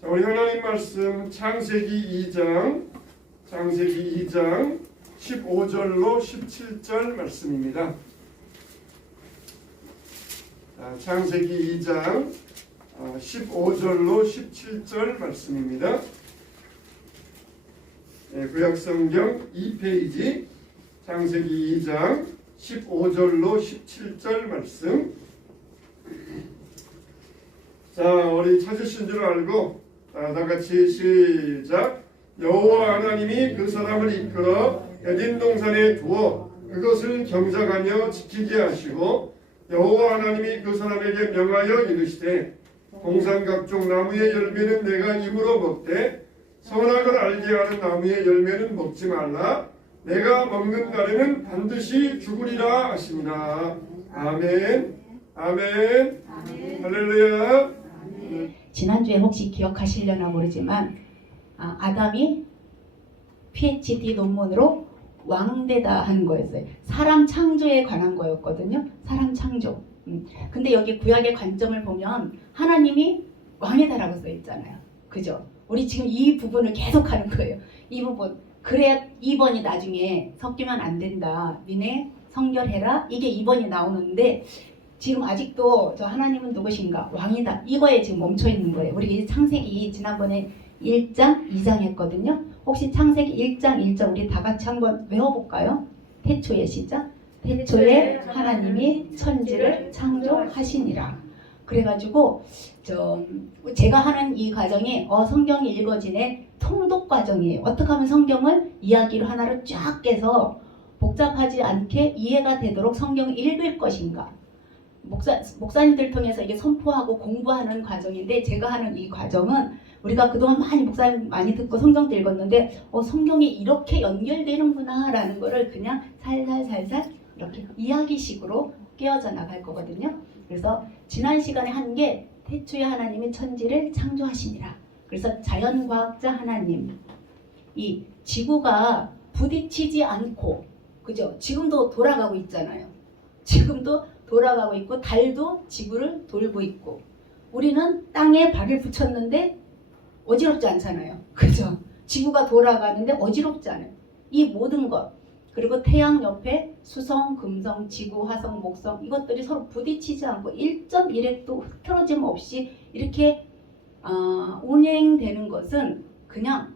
자, 우리 하나님 말씀 창세기 2장 15절로 17절 말씀입니다. 자, 창세기 2장 15절로 17절 말씀입니다. 네, 구약성경 2페이지 창세기 2장 15절로 17절 말씀. 자, 우리 찾으신 줄 알고 다같이 시작. 여호와 하나님이 그 사람을 이끌어 에덴 동산에 두어 그것을 경작하며 지키게 하시고, 여호와 하나님이 그 사람에게 명하여 이르시되 동산 각종 나무의 열매는 내가 입으로 먹되 선악을 알게 하는 나무의 열매는 먹지 말라. 내가 먹는 날에는 반드시 죽으리라 하시니라. 아멘. 아멘. 아멘. 할렐루야. 지난주에 혹시 기억하시려나 모르지만 아담이 PhD 논문으로 왕되다 하는 거였어요. 사람 창조에 관한 거였거든요. 사람 창조. 근데 여기 구약의 관점을 보면 하나님이 왕이다라고 써 있잖아요. 그죠? 우리 지금 이 부분을 계속 하는 거예요. 이 부분. 그래야 2번이 나중에 섞이면 안 된다. 니네 성결해라. 이게 2번이 나오는데 지금 아직도 저 하나님은 누구신가? 왕이다. 이거에 지금 멈춰 있는 거예요. 우리 창세기 지난번에 1장, 2장 했거든요. 혹시 창세기 1장, 1장 우리 다 같이 한번 외워볼까요? 태초에 시작. 태초에 하나님이 천지를 창조하시니라. 그래가지고 제가 하는 이 과정이 성경이 읽어지네 통독 과정이에요. 어떻게 하면 성경을 이야기를 하나로 쫙 깨서 복잡하지 않게 이해가 되도록 성경을 읽을 것인가. 목사님들 통해서 이게 선포하고 공부하는 과정인데, 제가 하는 이 과정은 우리가 그동안 많이 목사님 많이 듣고 성경도 읽었는데 성경이 이렇게 연결되는구나 라는 거를 그냥 살살 이렇게 이야기식으로 깨어져 나갈 거거든요. 그래서 지난 시간에 한 게 태초에 하나님이 천지를 창조하시니라. 그래서 자연과학자 하나님, 이 지구가 부딪히지 않고, 그죠? 지금도 돌아가고 있잖아요. 지금도 돌아가고 있고 달도 지구를 돌고 있고, 우리는 땅에 발을 붙였는데 어지럽지 않잖아요. 그죠? 지구가 돌아가는데 어지럽지 않아요. 이 모든 것, 그리고 태양 옆에 수성, 금성, 지구, 화성, 목성, 이것들이 서로 부딪히지 않고 1.1핵도 흐트러짐 없이 이렇게 운행되는 것은 그냥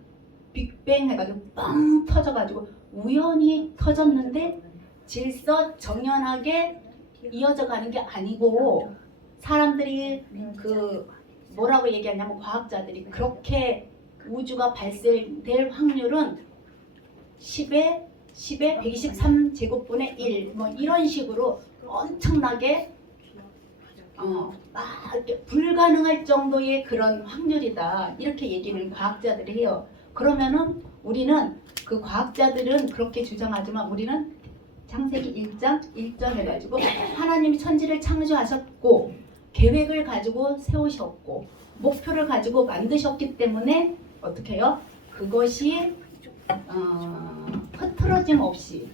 빅뱅 해가지고 빵 터져가지고 우연히 터졌는데 질서정연하게 이어져 가는 게 아니고, 사람들이 뭐라고 얘기하냐면 과학자들이 그렇게 우주가 발생될 확률은 10에 123제곱분의 1 뭐 이런 식으로 엄청나게 막 이렇게 불가능할 정도의 그런 확률이다, 이렇게 얘기는 과학자들이 해요. 그러면은 우리는 그 과학자들은 그렇게 주장하지만 우리는 창세기 1장 1절 해가지고 하나님이 천지를 창조하셨고 계획을 가지고 세우셨고 목표를 가지고 만드셨기 때문에 어떻게 해요? 그것이 흐트러짐 없이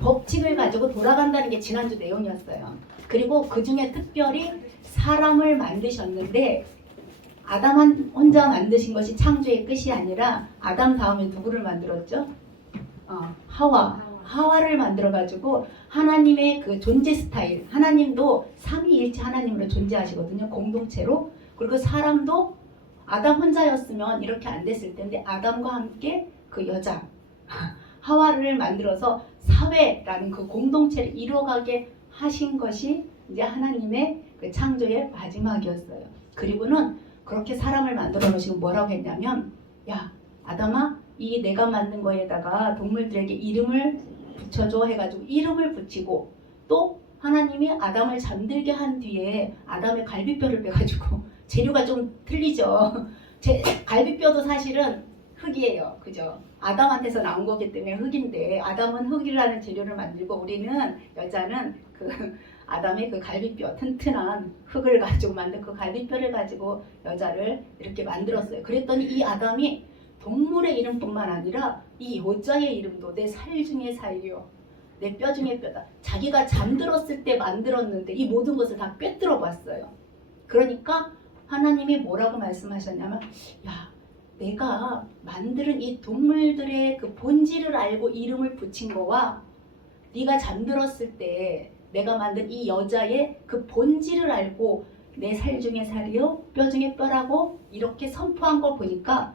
법칙을 가지고 돌아간다는 게 지난주 내용이었어요. 그리고 그 중에 특별히 사람을 만드셨는데, 아담 혼자 만드신 것이 창조의 끝이 아니라 아담 다음에 누구를 만들었죠? 하와를 만들어가지고 하나님의 그 존재 스타일, 하나님도 삼위일체 하나님으로 존재하시거든요. 공동체로. 그리고 사람도 아담 혼자였으면 이렇게 안 됐을 텐데 아담과 함께 그 여자 하와를 만들어서 사회라는 그 공동체를 이루어가게 하신 것이 이제 하나님의 그 창조의 마지막이었어요. 그리고는 그렇게 사람을 만들어 놓으시고 뭐라고 했냐면, 야 아담아, 이 내가 만든 거에다가 동물들에게 이름을 붙여줘 해가지고 이름을 붙이고, 또 하나님이 아담을 잠들게 한 뒤에 아담의 갈비뼈를 빼가지고 재료가 좀 틀리죠. 갈비뼈도 사실은 흙이에요. 그죠? 아담한테서 나온 거기 때문에 흙인데, 아담은 흙이라는 재료를 만들고 우리는 여자는 그 아담의 그 갈비뼈, 튼튼한 흙을 가지고 만든 그 갈비뼈를 가지고 여자를 이렇게 만들었어요. 그랬더니 이 아담이 동물의 이름뿐만 아니라 이 여자의 이름도 내 살 중에 살이요, 내 뼈 중에 뼈다. 자기가 잠들었을 때 만들었는데 이 모든 것을 다 꿰뚫어 봤어요. 그러니까 하나님이 뭐라고 말씀하셨냐면, 야, 내가 만드는 이 동물들의 그 본질을 알고 이름을 붙인 거와 네가 잠들었을 때 내가 만든 이 여자의 그 본질을 알고 내 살 중에 살이요 뼈 중에 뼈라고 이렇게 선포한 걸 보니까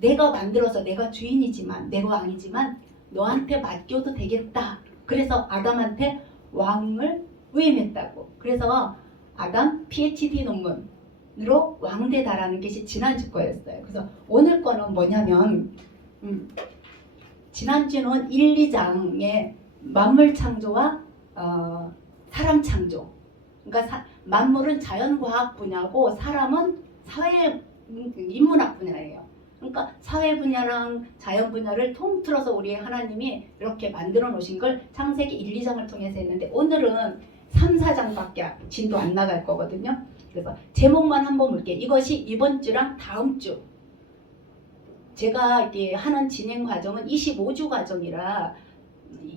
내가 만들어서 내가 주인이지만 내가 왕이지만 너한테 맡겨도 되겠다. 그래서 아담한테 왕을 위임했다고. 그래서 아담 PhD 논문으로 왕되다라는 것이 지난주 거였어요. 그래서 오늘 거는 뭐냐면 지난주는 1, 2장의 만물 창조와 사람 창조. 그러니까 만물은 자연과학 분야고 사람은 사회 인문학 분야예요. 그러니까 사회 분야랑 자연 분야를 통틀어서 우리 하나님이 이렇게 만들어 놓으신 걸 창세기 1, 2장을 통해서 했는데 오늘은 3, 4장밖에 진도 안 나갈 거거든요. 그래서 제목만 한번 볼게요. 이것이 이번 주랑 다음 주. 제가 이렇게 하는 진행 과정은 25주 과정이라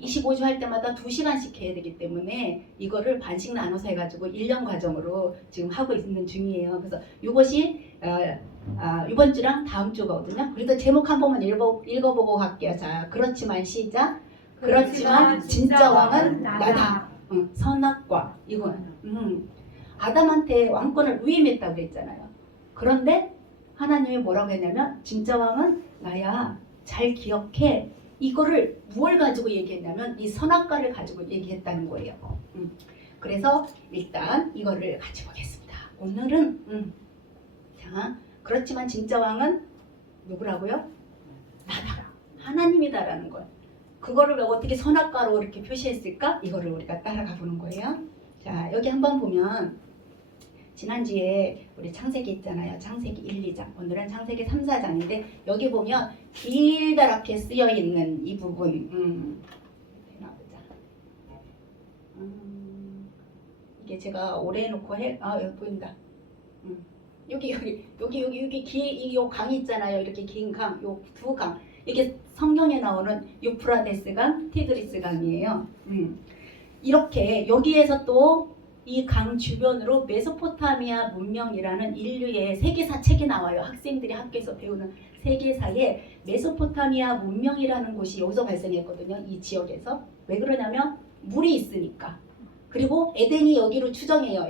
25주 할 때마다 2시간씩 해야 되기 때문에 이거를 반씩 나눠서 해가지고 1년 과정으로 지금 하고 있는 중이에요. 그래서 이것이 이번 주랑 다음 주거든요. 그래서 제목 한 번만 읽어보고 갈게요. 자, 그렇지만 시작. 그렇지만 진짜 왕은 나다. 선악과 이건 아담한테 왕권을 위임했다고 했잖아요. 그런데 하나님이 뭐라고 했냐면 진짜 왕은 나야. 잘 기억해. 이거를 무엇을 가지고 얘기했냐면 이 선악과를 가지고 얘기했다는 거예요. 그래서 일단 이거를 같이 보겠습니다. 오늘은 자, 그렇지만 진짜 왕은 누구라고요? 나다. 하나님이다라는 걸. 그거를 어떻게 선악과로 이렇게 표시했을까? 이거를 우리가 따라가 보는 거예요. 자, 여기 한번 보면 지난주에 우리 창세기 있잖아요. 창세기 1, 2장. 오늘은 창세기 3, 4장인데 여기 보면 길다랗게 쓰여 있는 이 부분. 해놔보자. 이게 제가 오래 해놓고 여기 보인다. 여기 이 강이 있잖아요. 이렇게 긴 강, 요 두 강. 이게 성경에 나오는 유프라데스 강, 티그리스 강이에요. 이렇게 여기에서 또 이 강 주변으로 메소포타미아 문명이라는 인류의 세계사 책이 나와요. 학생들이 학교에서 배우는 세계사에 메소포타미아 문명이라는 곳이 여기서 발생했거든요. 이 지역에서. 왜 그러냐면 물이 있으니까. 그리고 에덴이 여기로 추정해요.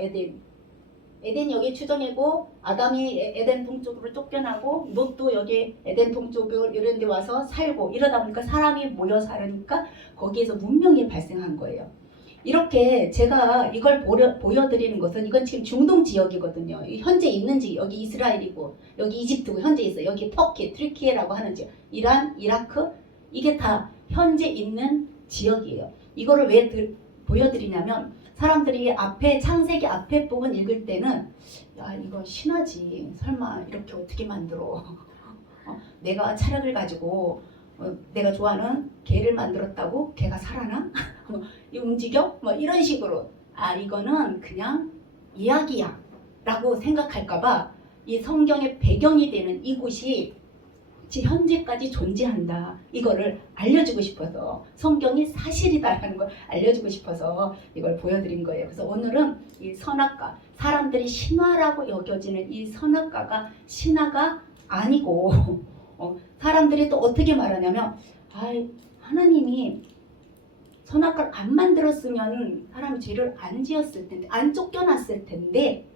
에덴이 여기 추정이고 아담이 에덴 동쪽으로 쫓겨나고 롯도 여기 에덴 동쪽 이런 데 와서 살고 이러다 보니까 사람이 모여 살으니까 거기에서 문명이 발생한 거예요. 이렇게 제가 이걸 보여드리는 것은 이건 지금 중동 지역이거든요. 현재 있는 지역, 여기 이스라엘이고 여기 이집트고 현재 있어요. 여기 터키, 트리키에라고 하는 지역, 이란, 이라크 이게 다 현재 있는 지역이에요. 이거를 왜 보여드리냐면 사람들이 앞에 창세기 앞에 부분 읽을 때는 야 이거 신화지 설마 이렇게 어떻게 만들어 내가 차력을 가지고 내가 좋아하는 개를 만들었다고 개가 살아나? 움직여? 뭐 이런 식으로 이거는 그냥 이야기야 라고 생각할까봐 이 성경의 배경이 되는 이곳이 현재까지 존재한다. 이거를 알려주고 싶어서 성경이 사실이다라는 걸 알려주고 싶어서 이걸 보여드린 거예요. 그래서 오늘은 이 선악과, 사람들이 신화라고 여겨지는 이 선악과가 신화가 아니고 사람들이 또 어떻게 말하냐면 하나님이 선악과를 안 만들었으면 사람이 죄를 안 지었을 텐데 안 쫓겨났을 텐데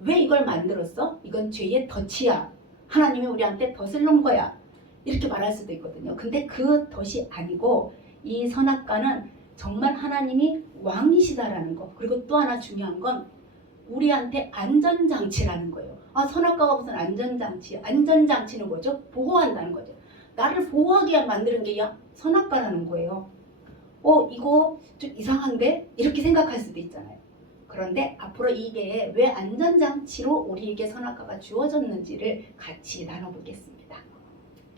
왜 이걸 만들었어? 이건 죄의 덫이야. 하나님이 우리한테 덫을 놓은 거야. 이렇게 말할 수도 있거든요. 근데 그 덫이 아니고 이 선악과는 정말 하나님이 왕이시다라는 거. 그리고 또 하나 중요한 건 우리한테 안전장치라는 거예요. 선악과가 무슨 안전장치? 안전장치는 뭐죠? 보호한다는 거죠. 나를 보호하기 위해 만드는 게 선악과라는 거예요. 이거 좀 이상한데? 이렇게 생각할 수도 있잖아요. 그런데 앞으로 이게 왜 안전장치로 우리에게 선악과가 주어졌는지를 같이 나눠보겠습니다.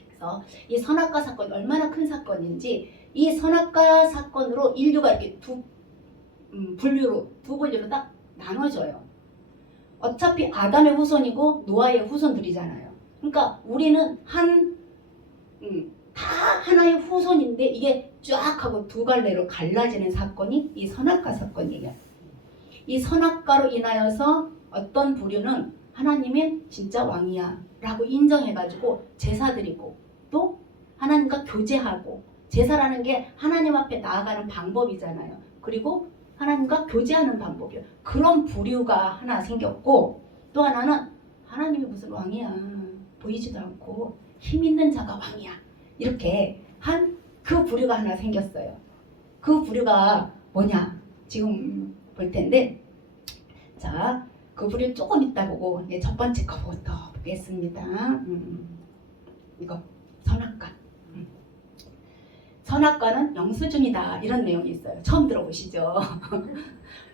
그래서 이 선악과 사건이 얼마나 큰 사건인지 이 선악과 사건으로 인류가 이렇게 두 분류로 딱 나눠져요. 어차피 아담의 후손이고 노아의 후손들이잖아요. 그러니까 우리는 다 하나의 후손인데 이게 쫙 하고 두 갈래로 갈라지는 사건이 이 선악과 사건이에요. 이 선악과로 인하여서 어떤 부류는 하나님은 진짜 왕이야 라고 인정해가지고 제사 드리고 또 하나님과 교제하고 제사라는 게 하나님 앞에 나아가는 방법이잖아요. 그리고 하나님과 교제하는 방법이에요. 그런 부류가 하나 생겼고 또 하나는 하나님이 무슨 왕이야 보이지도 않고 힘 있는 자가 왕이야 이렇게 한 그 부류가 하나 생겼어요. 그 부류가 뭐냐 지금 볼 텐데 자 그 부류 조금 이따 보고 첫 번째 거부터 보겠습니다. 이거 선악과. 선악과는 영수증이다 이런 내용이 있어요. 처음 들어보시죠?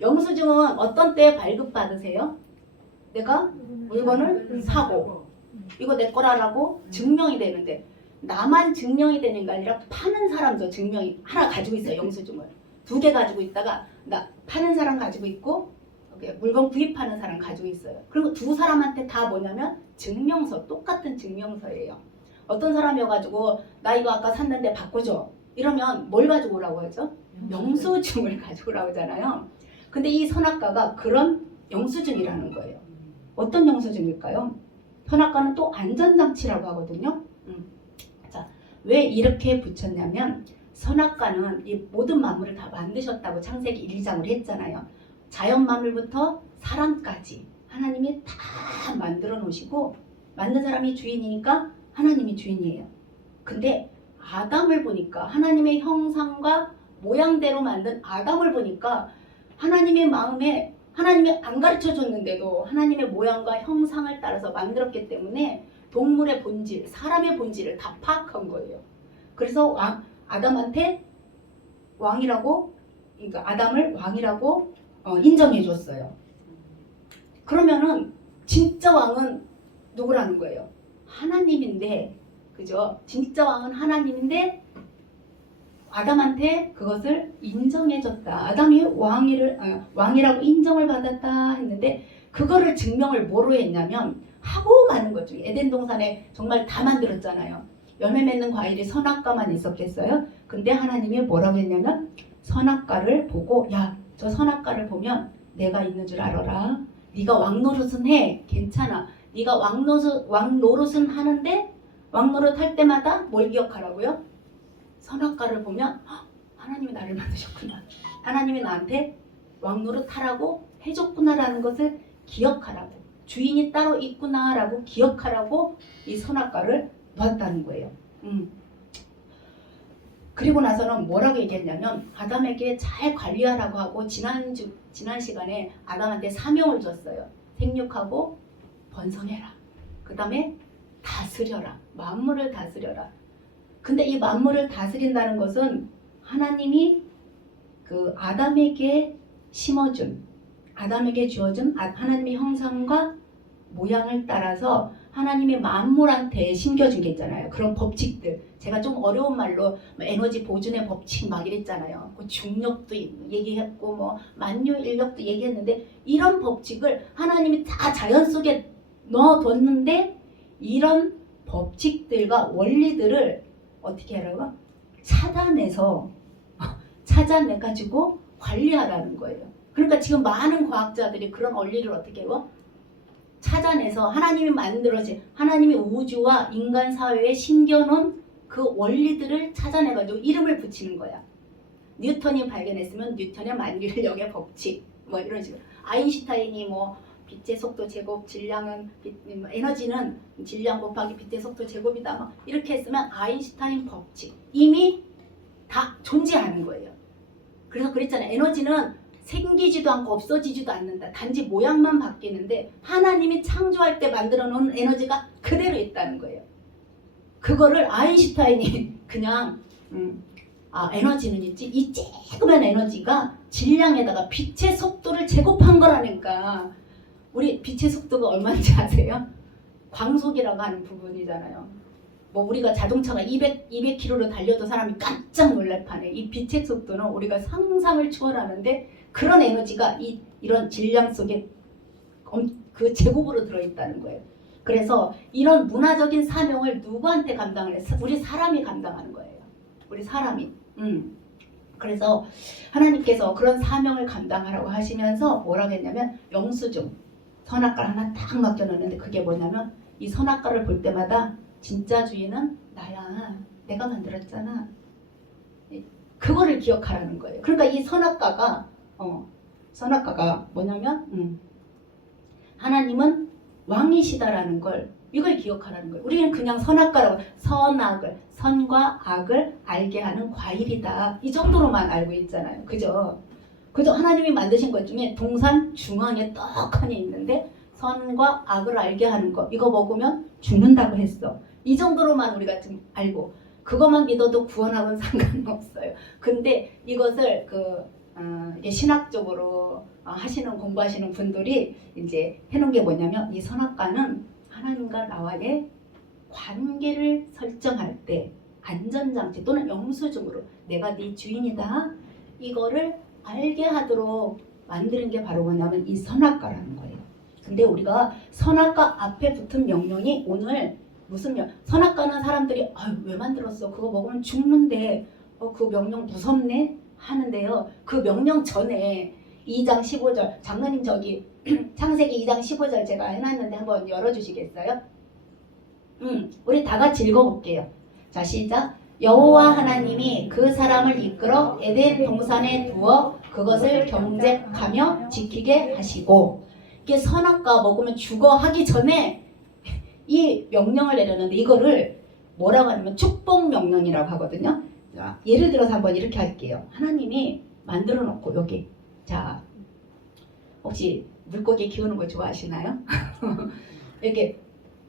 영수증은 어떤 때에 발급받으세요? 내가 물건을 사고 이거 내 거라고 증명이 되는데 나만 증명이 되는 게 아니라 파는 사람도 증명이 하나 가지고 있어요. 영수증을 2개 가지고 있다가 나 파는 사람 가지고 있고 물건 구입하는 사람 가지고 있어요. 그리고 두 사람한테 다 뭐냐면 증명서 똑같은 증명서예요. 어떤 사람이어가지고 나 이거 아까 샀는데 바꿔줘 이러면 뭘 가지고 오라고 하죠? 영수증을 가지고 오라고 하잖아요. 근데 이 선악과가 그런 영수증이라는 거예요. 어떤 영수증일까요? 선악과는 또 안전장치라고 하거든요. 자, 왜 이렇게 붙였냐면 선악과는 이 모든 만물을 다 만드셨다고 창세기 1장을 했잖아요. 자연 만물부터 사람까지 하나님이 다 만들어 놓으시고 만든 사람이 주인이니까 하나님이 주인이에요. 근데 아담을 보니까 하나님의 형상과 모양대로 만든 아담을 보니까 하나님의 마음에 하나님이 안 가르쳐 줬는데도 하나님의 모양과 형상을 따라서 만들었기 때문에 동물의 본질, 사람의 본질을 다 파악한 거예요. 그래서 아담한테 왕이라고, 그러니까 아담을 왕이라고 인정해 줬어요. 그러면은 진짜 왕은 누구라는 거예요? 하나님인데, 그죠? 진짜 왕은 하나님인데 아담한테 그것을 인정해 줬다. 아담이 왕이라고 인정을 받았다 했는데 그거를 증명을 뭐로 했냐면 하고 가는 거죠. 에덴 동산에 정말 다 만들었잖아요. 열매 맺는 과일이 선악과만 있었겠어요? 근데 하나님이 뭐라고 했냐면 선악과를 보고 야, 저 선악과를 보면 내가 있는 줄 알아라. 네가 왕 노릇은 해. 괜찮아. 네가 왕 노릇은 하는데 왕 노릇 할 때마다 뭘 기억하라고요? 선악과를 보면 하나님이 나를 만드셨구나. 하나님이 나한테 왕 노릇 하라고 해줬구나라는 것을 기억하라고. 주인이 따로 있구나라고 기억하라고 이 선악과를 놓았다는 거예요. 그리고 나서는 뭐라고 얘기했냐면 아담에게 잘 관리하라고 하고 지난 시간에 아담한테 사명을 줬어요. 생육하고 번성해라. 그 다음에 다스려라. 만물을 다스려라. 근데 이 만물을 다스린다는 것은 하나님이 그 아담에게 심어준, 아담에게 주어준 하나님의 형상과 모양을 따라서 하나님이 만물한테 심겨준 게 있잖아요. 그런 법칙들. 제가 좀 어려운 말로 에너지 보존의 법칙 막 이랬잖아요. 그 중력도 얘기했고 뭐 만유인력도 얘기했는데 이런 법칙을 하나님이 다 자연 속에 넣어뒀는데 이런 법칙들과 원리들을 어떻게 하라고? 찾아내가지고 관리하라는 거예요. 그러니까 지금 많은 과학자들이 그런 원리를 어떻게 해요? 찾아내서 하나님이 만들어진 하나님이 우주와 인간 사회에 심겨놓은 그 원리들을 찾아내가지고 이름을 붙이는 거야. 뉴턴이 발견했으면 뉴턴의 만유인력의 법칙 뭐 이런 식으로. 아인슈타인이 뭐 빛의 속도 제곱 질량은 에너지는 질량 곱하기 빛의 속도 제곱이다 막 이렇게 했으면 아인슈타인 법칙 이미 다 존재하는 거예요. 그래서 그랬잖아요. 에너지는 생기지도 않고 없어지지도 않는다. 단지 모양만 바뀌는데 하나님이 창조할 때 만들어 놓은 에너지가 그대로 있다는 거예요. 그거를 아인슈타인이 그냥 에너지는 있지 이 조그만 에너지가 질량에다가 빛의 속도를 제곱한 거라니까. 우리 빛의 속도가 얼마인지 아세요? 광속이라고 하는 부분이잖아요. 뭐 우리가 자동차가 200km로 달려도 사람이 깜짝 놀랄 판에 이 빛의 속도는 우리가 상상을 초월하는데 그런 에너지가 이런 질량 속에 그 제곱으로 들어있다는 거예요. 그래서 이런 문화적인 사명을 누구한테 감당을 했어? 우리 사람이 감당하는 거예요. 우리 사람이. 그래서 하나님께서 그런 사명을 감당하라고 하시면서 뭐라고 했냐면 영수증. 선악과를 하나 딱 맡겨놨는데 그게 뭐냐면 이 선악과를 볼 때마다 진짜 주인은 나야. 내가 만들었잖아. 그거를 기억하라는 거예요. 그러니까 이 선악과가 뭐냐면 하나님은 왕이시다라는 걸 이걸 기억하라는 거예요. 우리는 그냥 선악과라고 선과 악을 알게 하는 과일이다. 이 정도로만 알고 있잖아요. 그죠? 하나님이 만드신 것 중에 동산 중앙에 떡하니 있는데 선과 악을 알게 하는 거 이거 먹으면 죽는다고 했어. 이 정도로만 우리가 지금 알고 그것만 믿어도 구원하고는 상관없어요. 근데 이것을 이게 신학적으로 공부하시는 분들이 이제 해놓은 게 뭐냐면 이 선악과는 하나님과 나와의 관계를 설정할 때 안전장치 또는 영수증으로 내가 네 주인이다 이거를 알게 하도록 만드는 게 바로 뭐냐면 이 선악과라는 거예요. 근데 우리가 선악과 앞에 붙은 명령이 오늘 무슨 선악과는 사람들이 왜 만들었어? 그거 먹으면 죽는데 그 명령 무섭네 하는데요. 그 명령 전에 2장 15절 장로님 저기 창세기 2장 15절 제가 해놨는데 한번 열어주시겠어요? 우리 다 같이 읽어볼게요. 자 시작. 여호와 하나님이 그 사람을 이끌어 에덴 동산에 두어 그것을 경작하며 지키게 하시고 이게 선악과 먹으면 죽어 하기 전에 이 명령을 내렸는데 이거를 뭐라고 하냐면 축복 명령이라고 하거든요. 자, 예를 들어서 한번 이렇게 할게요. 하나님이 만들어 놓고 여기 자 혹시 물고기 키우는 거 좋아하시나요? 이렇게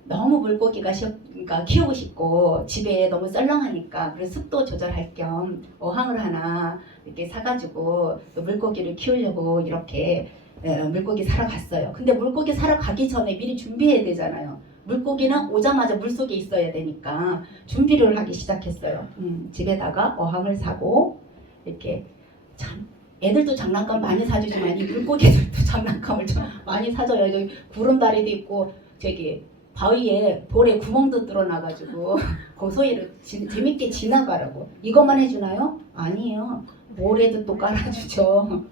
너무 물고기가 그러니까 키우고 싶고 집에 너무 썰렁하니까 그래서 습도 조절할 겸 어항을 하나 이렇게 사가지고 물고기를 키우려고 이렇게 물고기 사러 갔어요. 근데 물고기 사러 가기 전에 미리 준비해야 되잖아요. 물고기는 오자마자 물속에 있어야 되니까 준비를 하기 시작했어요. 집에다가 어항을 사고 이렇게 참 애들도 장난감 많이 사주지만 이 물고기들도 장난감을 좀 많이 사줘요. 저기 구름다리도 있고 저기 바위에 돌에 구멍도 뚫어놔가지고 고소이를 재밌게 지나가라고. 이것만 해주나요? 아니에요. 모래도 또 깔아주죠.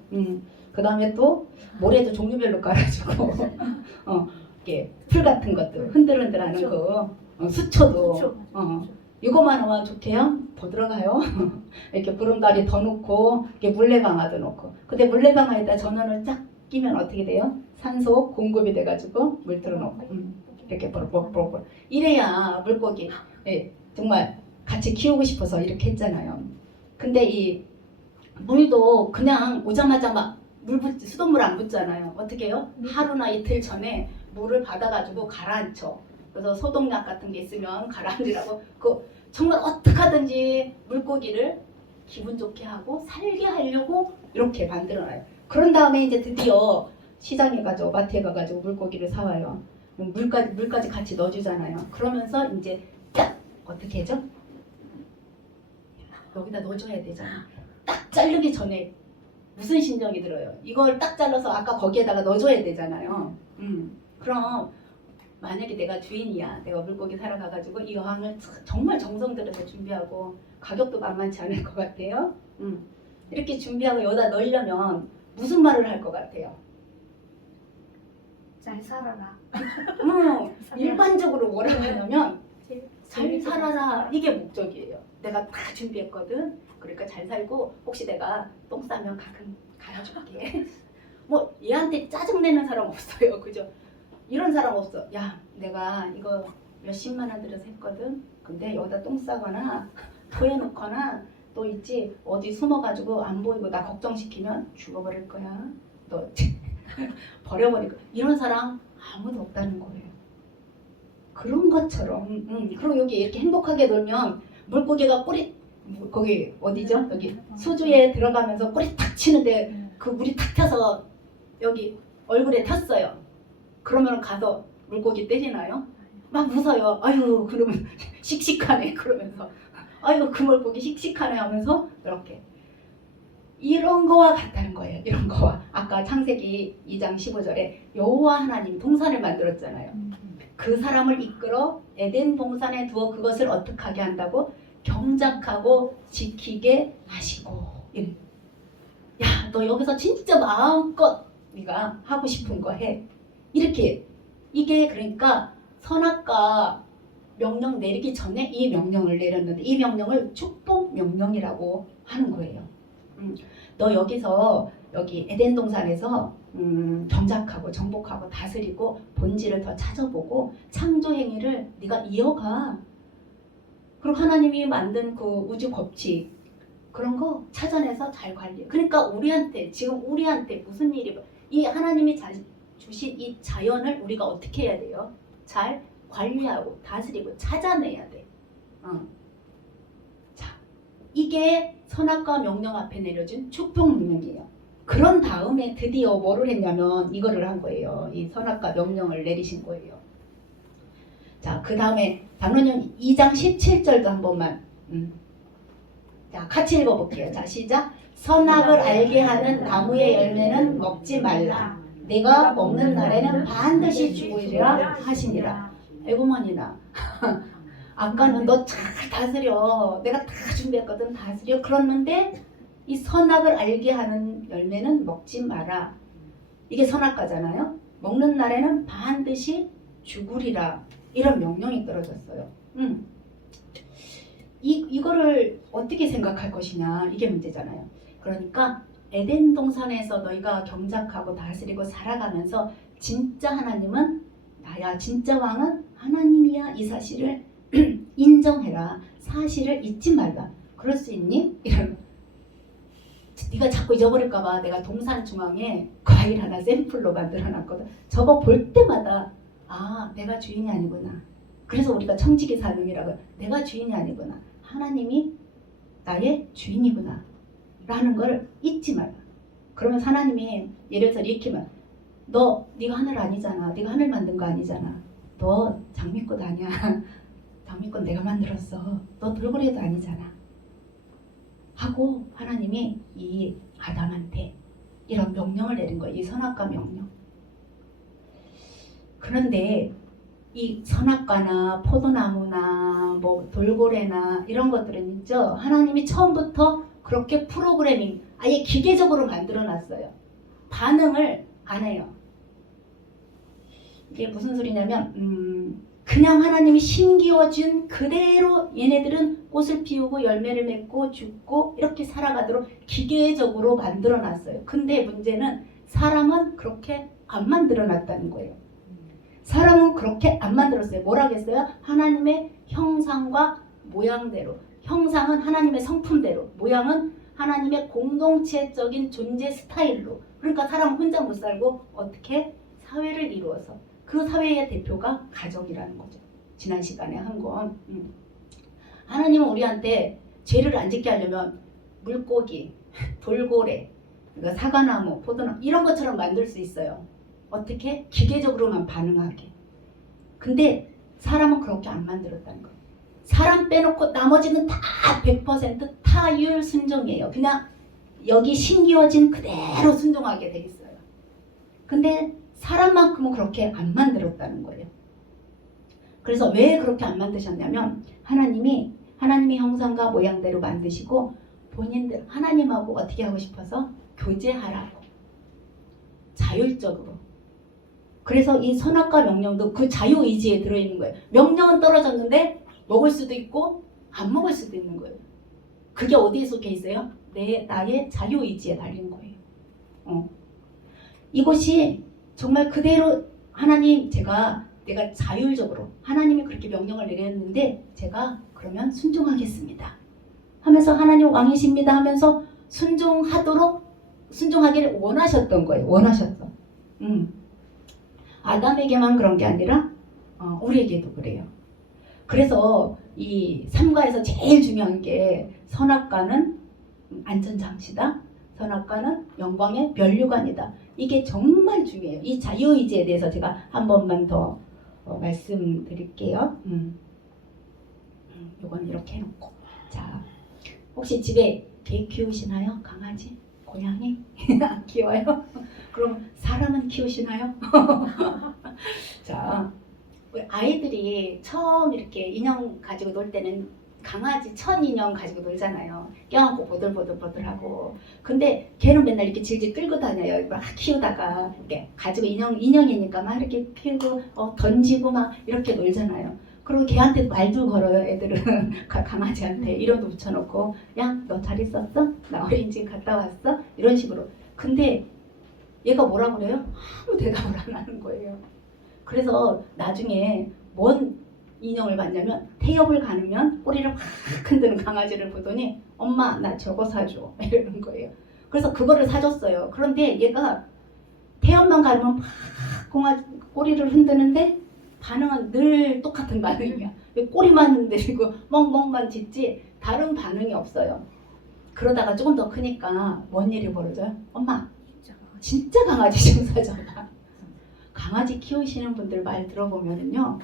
그 다음에 또 모래도 종류별로 깔아주고 이렇게 풀 같은 것도 흔들흔들하는 거 수초도 이거만 하면 좋게요. 더 들어가요. 이렇게 구름다리 더 놓고 이렇게 물레방아도 놓고. 근데 물레방아에다 전원을 쫙 끼면 어떻게 돼요? 산소 공급이 돼가지고 물 틀어놓고 이렇게 뽀뽀뽀뽀 이래야 물고기 정말 같이 키우고 싶어서 이렇게 했잖아요. 근데 이 물도 그냥 오자마자 막 수돗물 안 붓잖아요. 어떻게 해요? 하루나 이틀 전에 물을 받아가지고 가라앉혀. 그래서 소독약 같은 게 있으면 가라앉으라고 정말 어떻게 하든지 물고기를 기분 좋게 하고 살게 하려고 이렇게 만들어놔요. 그런 다음에 이제 드디어 시장에 가죠. 마트에 가가지고 물고기를 사와요. 물까지 같이 넣어주잖아요. 그러면서 이제 딱 어떻게 하죠? 여기다 넣어줘야 되잖아. 딱 자르기 전에 무슨 심정이 들어요? 이걸 딱 잘라서 아까 거기에다가 넣어줘야 되잖아요. 그럼 만약에 내가 주인이야. 내가 물고기 사러 가가지고 이 어항을 정말 정성 들여서 준비하고 가격도 만만치 않을 것 같아요. 이렇게 준비하고 여기다 넣으려면 무슨 말을 할 것 같아요? 잘 살아라. 일반적으로 뭐라고 하냐면 잘 살아라 이게 목적이에요. 내가 다 준비했거든. 그러니까 잘 살고 혹시 내가 똥 싸면 가끔 갈아줄게. 뭐 얘한테 짜증내는 사람 없어요. 그죠? 이런 사람 없어. 야 내가 이거 몇십만 원 들여서 했거든. 근데 여기다 똥 싸거나 토해놓거나 또 있지 어디 숨어가지고 안 보이고 나 걱정시키면 죽어버릴 거야. 너 버려버릴 거야. 이런 사람 아무도 없다는 거예요. 그런 것처럼 그리고 여기 이렇게 행복하게 놀면 물고기가 꼬리 거기 어디죠? 여기 수주에 들어가면서 꼬리 탁 치는데 그 물이 탁 튀어서 여기 얼굴에 탔어요. 그러면 가서 물고기 때리나요? 막 웃어요. 아유 그러면 씩씩하네 그러면서 아이고 그 물고기 씩씩하네 하면서 이렇게 이런 거와 같다는 거예요. 이런 거와 아까 창세기 2장 15절에 여호와 하나님 동산을 만들었잖아요. 그 사람을 이끌어 에덴 동산에 두어 그것을 어떻게 하게 한다고? 경작하고 지키게 하시고. 야, 너 여기서 진짜 마음껏 네가 하고 싶은 거 해. 이렇게 이게 그러니까 선악과 명령 내리기 전에 이 명령을 내렸는데 이 명령을 축복 명령이라고 하는 거예요. 너 여기서 여기 에덴 동산에서 경작하고 정복하고 다스리고 본질을 더 찾아보고 창조 행위를 네가 이어가. 그리고 하나님이 만든 그 우주 법칙 그런 거 찾아내서 잘 관리해. 그러니까 우리한테 지금 우리한테 무슨 일이 이 하나님이 주신 이 자연을 우리가 어떻게 해야 돼요? 잘 관리하고 다스리고 찾아내야 돼. 자, 이게 선악과 명령 앞에 내려준 축복 명령이에요. 그런 다음에 드디어 뭐를 했냐면 이거를 한 거예요. 이 선악과 명령을 내리신 거예요. 자, 그 다음에 당론년 2장 17절도 한 번만 자, 같이 읽어볼게요. 자, 시작. 선악을 알게 하는 나무의 열매는 먹지 말라. 내가 먹는 날에는 반드시 죽으리라 하시니라. 에고만이나 아까는 너 잘 다스려. 내가 다 준비했거든. 다스려. 그랬는데 이 선악을 알게 하는 열매는 먹지 마라. 이게 선악과잖아요. 먹는 날에는 반드시 죽으리라. 이런 명령이 떨어졌어요. 이거를 어떻게 생각할 것이냐 이게 문제잖아요. 그러니까 에덴 동산에서 너희가 경작하고 다스리고 살아가면서 진짜 하나님은 나야, 진짜 왕은 하나님이야. 이 사실을 인정해라. 사실을 잊지 말라. 그럴 수 있니? 이런. 네가 자꾸 잊어버릴까봐 내가 동산 중앙에 과일 하나 샘플로 만들어놨거든. 저거 볼 때마다 아, 내가 주인이 아니구나. 그래서 우리가 청지기 사명이라고 내가 주인이 아니구나. 하나님이 나의 주인이구나. 라는 걸 잊지 말라. 그러면 하나님이 예를 들어 이렇게만 네가 하늘 아니잖아. 네가 하늘 만든 거 아니잖아. 너 장미꽃 아니야. 장미꽃 내가 만들었어. 너 돌고래도 아니잖아. 하고 하나님이 이 아담한테 이런 명령을 내린 거예요. 이 선악과 명령. 그런데 이 선악과나 포도나무나 뭐 돌고래나 이런 것들은 있죠. 하나님이 처음부터 그렇게 프로그래밍 아예 기계적으로 만들어 놨어요. 반응을 안 해요. 이게 무슨 소리냐면 그냥 하나님이 심기어준 그대로 얘네들은 꽃을 피우고 열매를 맺고 죽고 이렇게 살아가도록 기계적으로 만들어 놨어요. 근데 문제는 사람은 그렇게 안 만들어 놨다는 거예요. 사람은 그렇게 안 만들었어요. 뭐라고 했어요? 하나님의 형상과 모양대로. 형상은 하나님의 성품대로, 모양은 하나님의 공동체적인 존재 스타일로. 그러니까 사람은 혼자 못 살고 어떻게? 사회를 이루어서. 그 사회의 대표가 가정이라는 거죠. 지난 시간에 한 건. 하나님은 우리한테 죄를 안 짓게 하려면 물고기, 돌고래, 그러니까 사과나무, 포도나무 이런 것처럼 만들 수 있어요. 어떻게? 기계적으로만 반응하게. 근데 사람은 그렇게 안 만들었다는 거예요. 사람 빼놓고 나머지는 다 100% 타율 순종이에요. 그냥 여기 심기어진 그대로 순종하게 돼 있어요. 근데 사람만큼은 그렇게 안 만들었다는 거예요. 그래서 왜 그렇게 안 만드셨냐면 하나님이 하나님의 형상과 모양대로 만드시고 본인들 하나님하고 어떻게 하고 싶어서 교제하라고. 자율적으로. 그래서 이 선악과 명령도 그 자유의지에 들어있는 거예요. 명령은 떨어졌는데 먹을 수도 있고 안 먹을 수도 있는 거예요. 그게 어디에 속해 있어요? 나의 자유의지에 달린 거예요. 이것이 정말 그대로 하나님 내가 자율적으로 하나님이 그렇게 명령을 내렸는데 제가 그러면 순종하겠습니다 하면서 하나님 왕이십니다 하면서 순종하기를 원하셨던 거예요. 원하셨어. 아담에게만 그런 게 아니라 우리에게도 그래요. 그래서 이 삼가에서 제일 중요한 게 선악과는 안전장치다. 선악과는 영광의 면류관이다. 이게 정말 중요해요. 이 자유의지에 대해서 제가 한 번만 더 말씀드릴게요. 요건 이렇게 해놓고. 자, 혹시 집에 개 키우시나요? 강아지? 고양이? 안 키워요? 그럼 사람은 키우시나요? 자, 아이들이 처음 이렇게 인형 가지고 놀 때는 강아지 천 인형 가지고 놀잖아요. 껴안고 보들보들보들하고. 근데 걔는 맨날 이렇게 질질 끌고 다녀요. 막 키우다가 이렇게 가지고 인형이니까 막 이렇게 키우고 던지고 막 이렇게 놀잖아요. 그리고 걔한테 말도 걸어요. 애들은 강아지한테 이름도 붙여놓고 야 너 잘 있었어? 나 어린이집 갔다 왔어? 이런 식으로. 근데 얘가 뭐라 그래요? 아무 대답을 안 하는 거예요. 그래서 나중에 뭔 인형을 봤냐면 태엽을 가누면 꼬리를 확 흔드는 강아지를 보더니 엄마 나 저거 사줘 이러는 거예요. 그래서 그거를 사줬어요. 그런데 얘가 태엽만 가누면 막 꼬리를 흔드는데 반응은 늘 똑같은 반응이야. 꼬리만 흔들고 멍멍만 짖지 다른 반응이 없어요. 그러다가 조금 더 크니까 뭔 일이 벌어져요? 엄마 진짜 강아지 좀 사줘봐. 강아지 키우시는 분들 말 들어보면은요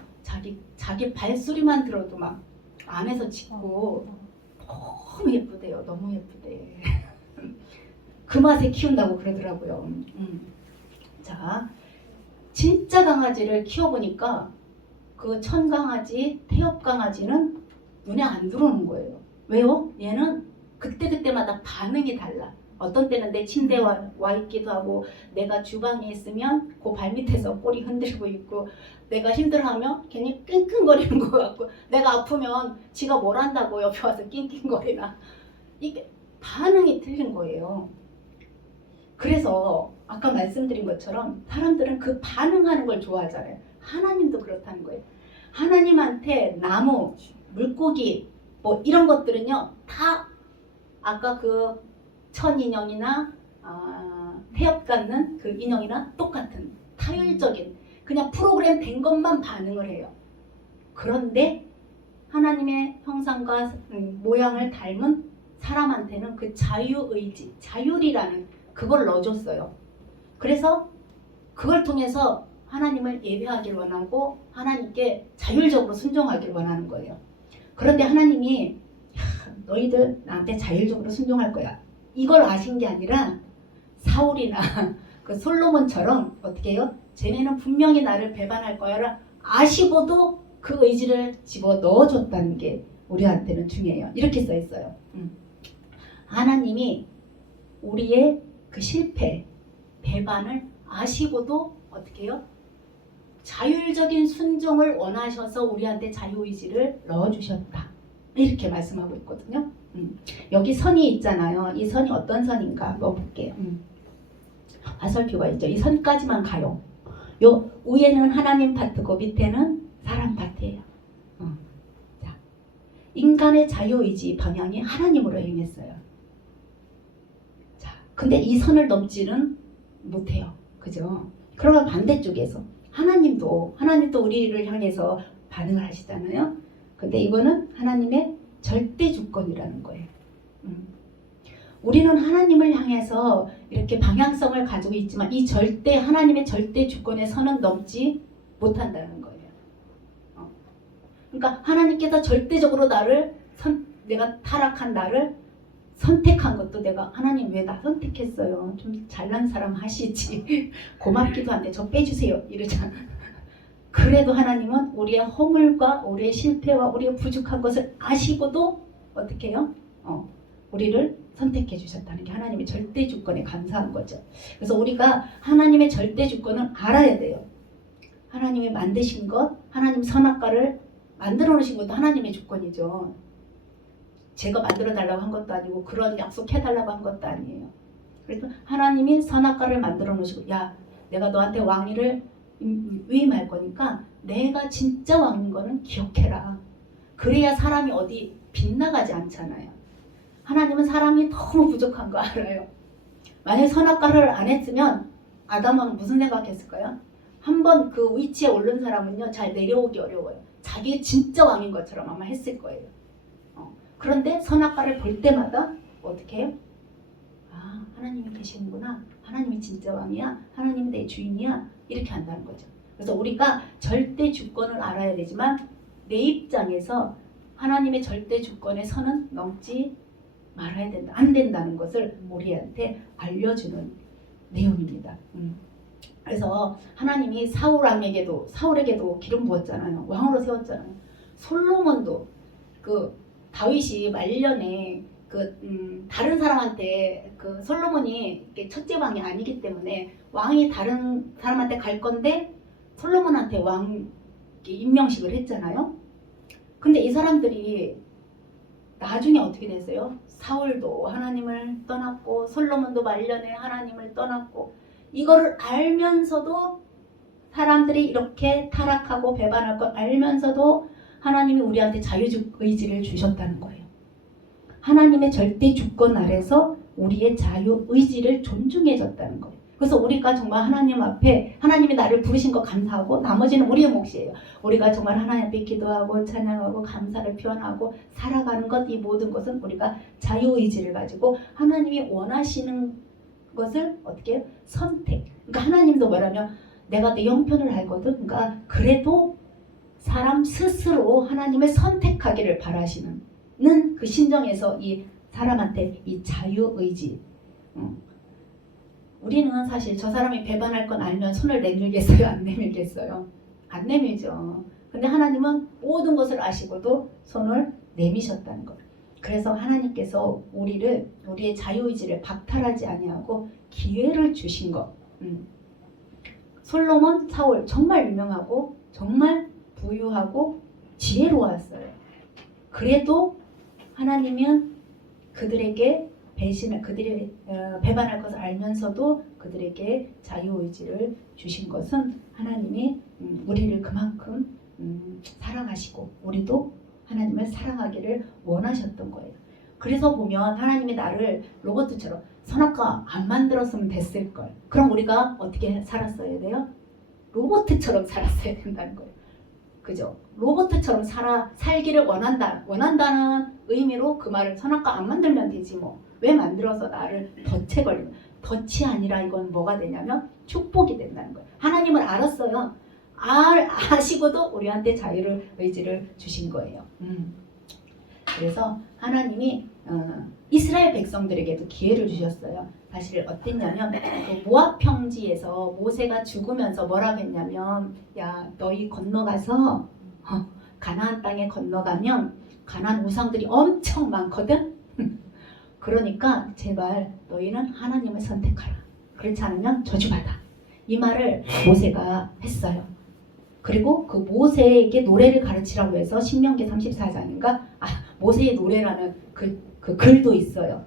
자기 발소리만 들어도 막 안에서 짖고 너무 예쁘대요. 너무 예쁘대. 그 맛에 키운다고 그러더라고요. 자, 진짜 강아지를 키워보니까 그 천강아지, 태엽강아지는 눈에 안 들어오는 거예요. 왜요? 얘는 그때그때마다 반응이 달라. 어떤 때는 내 침대에 와 있기도 하고 내가 주방에 있으면 그 발밑에서 꼬리 흔들고 있고 내가 힘들어하면 괜히 끙끙거리는 것 같고 내가 아프면 지가 뭘 한다고 옆에 와서 낑낑거리나 이게 반응이 틀린 거예요. 그래서 아까 말씀드린 것처럼 사람들은 그 반응하는 걸 좋아하잖아요. 하나님도 그렇다는 거예요. 하나님한테 나무, 물고기 뭐 이런 것들은요 다 아까 그 천 인형이나 태엽 같는 그 인형이나 똑같은 타율적인 그냥 프로그램 된 것만 반응을 해요. 그런데 하나님의 형상과 모양을 닮은 사람한테는 그 자유의지, 자율이라는 그걸 넣어줬어요. 그래서 그걸 통해서 하나님을 예배하길 원하고 하나님께 자율적으로 순종하길 원하는 거예요. 그런데 하나님이 너희들 나한테 자율적으로 순종할 거야. 이걸 아신 게 아니라 사울이나 그 솔로몬처럼 어떻게 해요? 쟤네는 분명히 나를 배반할 거야를 아시고도 그 의지를 집어 넣어줬다는 게 우리한테는 중요해요. 이렇게 써 있어요. 하나님이 우리의 그 실패, 배반을 아시고도 어떻게 해요? 자율적인 순종을 원하셔서 우리한테 자유의지를 넣어주셨다. 이렇게 말씀하고 있거든요. 여기 선이 있잖아요. 이 선이 어떤 선인가 한번 볼게요. 화살표가 있죠. 이 선까지만 가요. 요 위에는 하나님 파트고 밑에는 사람 파트예요. 자, 인간의 자유의지 방향이 하나님으로 행했어요. 자, 근데 이 선을 넘지는 못해요. 그죠? 그러면 반대쪽에서 하나님도 우리를 향해서 반응을 하시잖아요. 근데 이거는 하나님의 절대 주권이라는 거예요. 우리는 하나님을 향해서 이렇게 방향성을 가지고 있지만 이 하나님의 절대 주권의 선은 넘지 못한다는 거예요. 그러니까 하나님께서 절대적으로 내가 타락한 나를 선택한 것도 내가 하나님 왜 나 선택했어요? 좀 잘난 사람 하시지. 고맙기도 한데 저 빼주세요. 이러잖아. 그래도 하나님은 우리의 허물과 우리의 실패와 우리의 부족한 것을 아시고도 어떻게 해요? 우리를 선택해 주셨다는 게 하나님의 절대 주권에 감사한 거죠. 그래서 우리가 하나님의 절대 주권을 알아야 돼요. 하나님이 만드신 것, 하나님 선악과를 만들어 놓으신 것도 하나님의 주권이죠. 제가 만들어 달라고 한 것도 아니고 그런 약속해 달라고 한 것도 아니에요. 그래서 하나님이 선악과를 만들어 놓으시고 야 내가 너한테 왕위를 위임할 거니까 내가 진짜 왕인 거는 기억해라. 그래야 사람이 어디 빗나가지 않잖아요. 하나님은 사람이 너무 부족한 거 알아요. 만약에 선악과를 안 했으면 아담은 무슨 생각했을까요? 한번 그 위치에 오른 사람은요 잘 내려오기 어려워요. 자기 진짜 왕인 것처럼 아마 했을 거예요. 그런데 선악과를 볼 때마다 어떻게 해요? 아 하나님이 계시는구나. 하나님이 진짜 왕이야. 하나님이 내 주인이야. 이렇게 한다는 거죠. 그래서 우리가 절대 주권을 알아야 되지만 내 입장에서 하나님의 절대 주권의 선은 넘지 말아야 된다. 안 된다는 것을 우리한테 알려주는 내용입니다. 그래서 하나님이 사울에게도 기름 부었잖아요. 왕으로 세웠잖아요. 솔로몬도 그 다윗이 말년에 다른 사람한테 솔로몬이 이렇게 첫째 왕이 아니기 때문에 왕이 다른 사람한테 갈 건데 솔로몬한테 왕 임명식을 했잖아요. 근데 이 사람들이 나중에 어떻게 됐어요? 사울도 하나님을 떠났고 솔로몬도 말년에 하나님을 떠났고 이거를 알면서도 사람들이 이렇게 타락하고 배반할 걸 알면서도 하나님이 우리한테 자유의지를 주셨다는 거예요. 하나님의 절대 주권 아래서 우리의 자유의지를 존중해줬다는 거예요. 그래서 우리가 정말 하나님 앞에 하나님이 나를 부르신 거 감사하고 나머지는 우리의 몫이에요. 우리가 정말 하나님 앞에 기도하고 찬양하고 감사를 표현하고 살아가는 것, 이 모든 것은 우리가 자유의지를 가지고 하나님이 원하시는 것을 어떻게 해요? 선택. 그러니까 하나님도 뭐라면 내가 내 형편을 알거든. 그러니까 그래도 사람 스스로 하나님을 선택하기를 바라시는 그 심정에서 이 사람한테 이 자유의지. 우리는 사실 저 사람이 배반할 건 알면 손을 내밀겠어요? 안 내밀겠어요? 안 내밀죠. 근데 하나님은 모든 것을 아시고도 손을 내미셨다는 거예요. 그래서 하나님께서 우리의 자유의지를 박탈하지 아니하고 기회를 주신 것. 솔로몬, 사울 정말 유명하고 정말 부유하고 지혜로웠어요. 그래도 하나님은 그들이 배반할 것을 알면서도 그들에게 자유의지를 주신 것은 하나님이 우리를 그만큼 사랑하시고 우리도 하나님을 사랑하기를 원하셨던 거예요. 그래서 보면 하나님이 나를 로봇처럼 선악과 안 만들었으면 됐을걸. 그럼 우리가 어떻게 살았어야 돼요? 로봇처럼 살았어야 된다는 거예요. 그죠? 로봇처럼 살기를 원한다는 의미로 그 말을 선악과 안 만들면 되지 뭐. 왜 만들어서 나를 덫에 걸리면. 덫이 아니라 이건 뭐가 되냐면 축복이 된다는 거예요. 하나님을 알았어요. 아시고도 우리한테 자유의지를 주신 거예요. 그래서 하나님이 이스라엘 백성들에게도 기회를 주셨어요. 사실 어땠냐면 그 모압 평지에서 모세가 죽으면서 뭐라고 했냐면 야 너희 건너가서 가나안 땅에 건너가면 가나안 우상들이 엄청 많거든. 그러니까 제발 너희는 하나님을 선택하라. 그렇지 않으면 저주받아. 이 말을 모세가 했어요. 그리고 그 모세에게 노래를 가르치라고 해서 신명기 34장인가 모세의 노래라는 그 글도 있어요.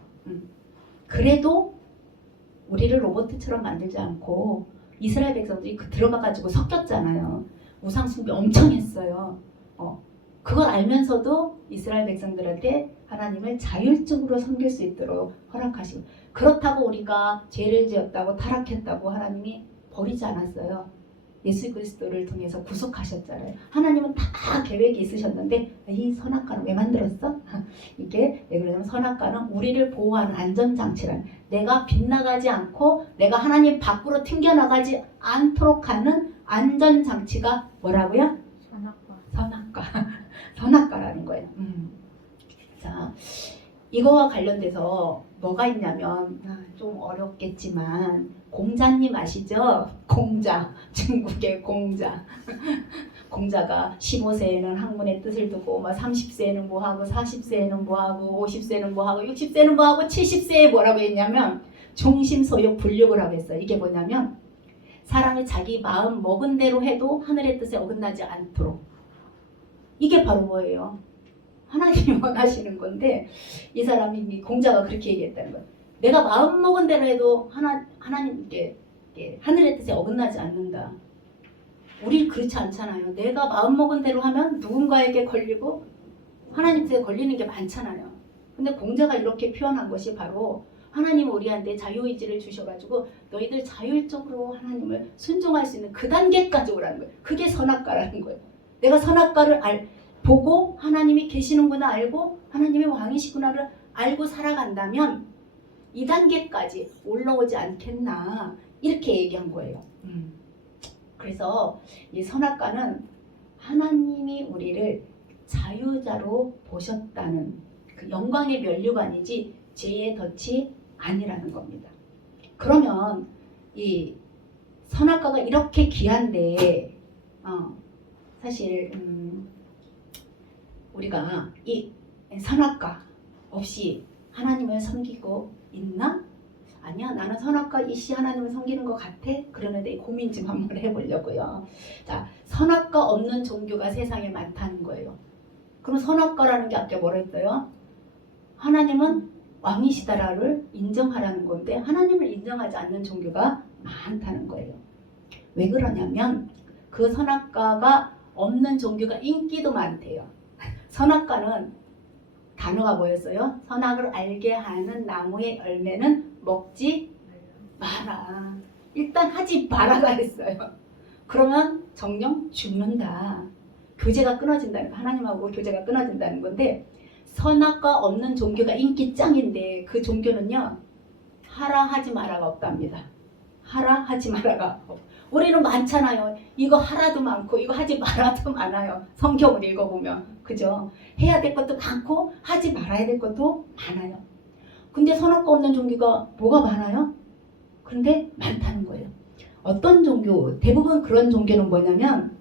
그래도 우리를 로봇처럼 만들지 않고 이스라엘 백성들이 들어가가지고 섞였잖아요. 우상숭배 엄청 했어요. 그걸 알면서도 이스라엘 백성들한테 하나님을 자율적으로 섬길 수 있도록 허락하시고 그렇다고 우리가 죄를 지었다고 타락했다고 하나님이 버리지 않았어요. 예수 그리스도를 통해서 구속하셨잖아요. 하나님은 다 계획이 있으셨는데 이 선악과는 왜 만들었어? 이게 왜 그러냐면 선악과는 우리를 보호하는 안전장치란 내가 빗나가지 않고 내가 하나님 밖으로 튕겨나가지 않도록 하는 안전장치가 뭐라고요? 선악과라는 거예요. 자, 이거와 관련돼서 뭐가 있냐면 좀 어렵겠지만 공자님 아시죠? 공자, 중국의 공자. 공자가 15세에는 학문의 뜻을 두고 30세에는 뭐하고 40세에는 뭐하고 50세는 뭐하고 60세는 뭐하고 70세에 뭐라고 했냐면 중심소욕 불육을 하고 했어요. 이게 뭐냐면 사람이 자기 마음 먹은 대로 해도 하늘의 뜻에 어긋나지 않도록. 이게 바로 뭐예요? 하나님이 원하시는 건데 이 사람이 공자가 그렇게 얘기했다는 거예요. 내가 마음 먹은 대로 해도 하나님께 하늘의 뜻에 어긋나지 않는다. 우리 그렇지 않잖아요. 내가 마음 먹은 대로 하면 누군가에게 걸리고 하나님 뜻에 걸리는 게 많잖아요. 근데 공자가 이렇게 표현한 것이 바로 하나님 우리한테 자유의지를 주셔가지고 너희들 자율적으로 하나님을 순종할 수 있는 그 단계까지 오라는 거예요. 그게 선악과라는 거예요. 내가 선악과를 보고 하나님이 계시는구나 알고 하나님이 왕이시구나를 알고 살아간다면 이 단계까지 올라오지 않겠나 이렇게 얘기한 거예요. 그래서 이 선악과는 하나님이 우리를 자유자로 보셨다는 그 영광의 면류관이지 죄의 덫이 아니라는 겁니다. 그러면 이 선악과가 이렇게 귀한데 사실 우리가 이 선악과 없이 하나님을 섬기고 있나? 아니야, 나는 선악과 이씨 하나님을 섬기는 것 같아? 그러는데 고민 좀 한번 해보려고요. 자, 선악과 없는 종교가 세상에 많다는 거예요. 그럼 선악과라는 게 아까 뭐라 했어요? 하나님은 왕이시다라를 인정하라는 건데 하나님을 인정하지 않는 종교가 많다는 거예요. 왜 그러냐면 그 선악과가 없는 종교가 인기도 많대요. 선악과는 단어가 뭐였어요? 선악을 알게 하는 나무의 열매는 먹지 마라. 일단 하지 마라가 했어요. 그러면 정령 죽는다. 교제가 끊어진다는 거, 하나님하고 교제가 끊어진다는 건데 선악과 없는 종교가 인기 짱인데 그 종교는요 하라 하지 마라가 없답니다. 하라 하지 마라가 없. 우리는 많잖아요. 이거 하라도 많고 이거 하지 마라도 많아요. 성경을 읽어보면 그죠? 해야 될 것도 많고 하지 말아야 될 것도 많아요. 근데 선악과 없는 종교가 뭐가 많아요? 그런데 많다는 거예요. 어떤 종교, 대부분 그런 종교는 뭐냐면